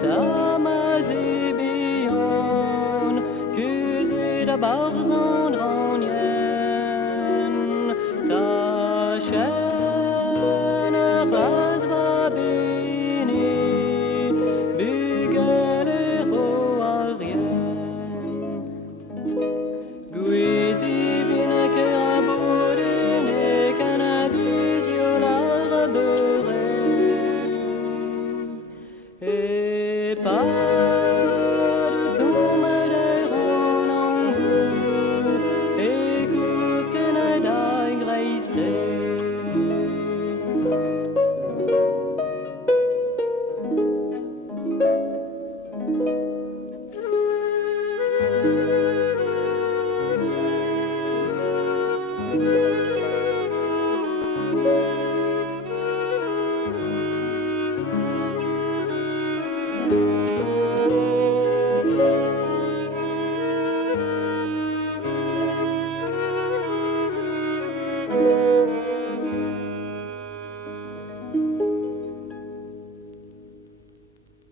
tamas et beyond, que da barzan dranien, ta chaîne ras va béni, bugel et roarien. Guisi vine que a boden et canadisio l'arbere. Et pas de tombe d'aéron en vous, écoute Canada greiste.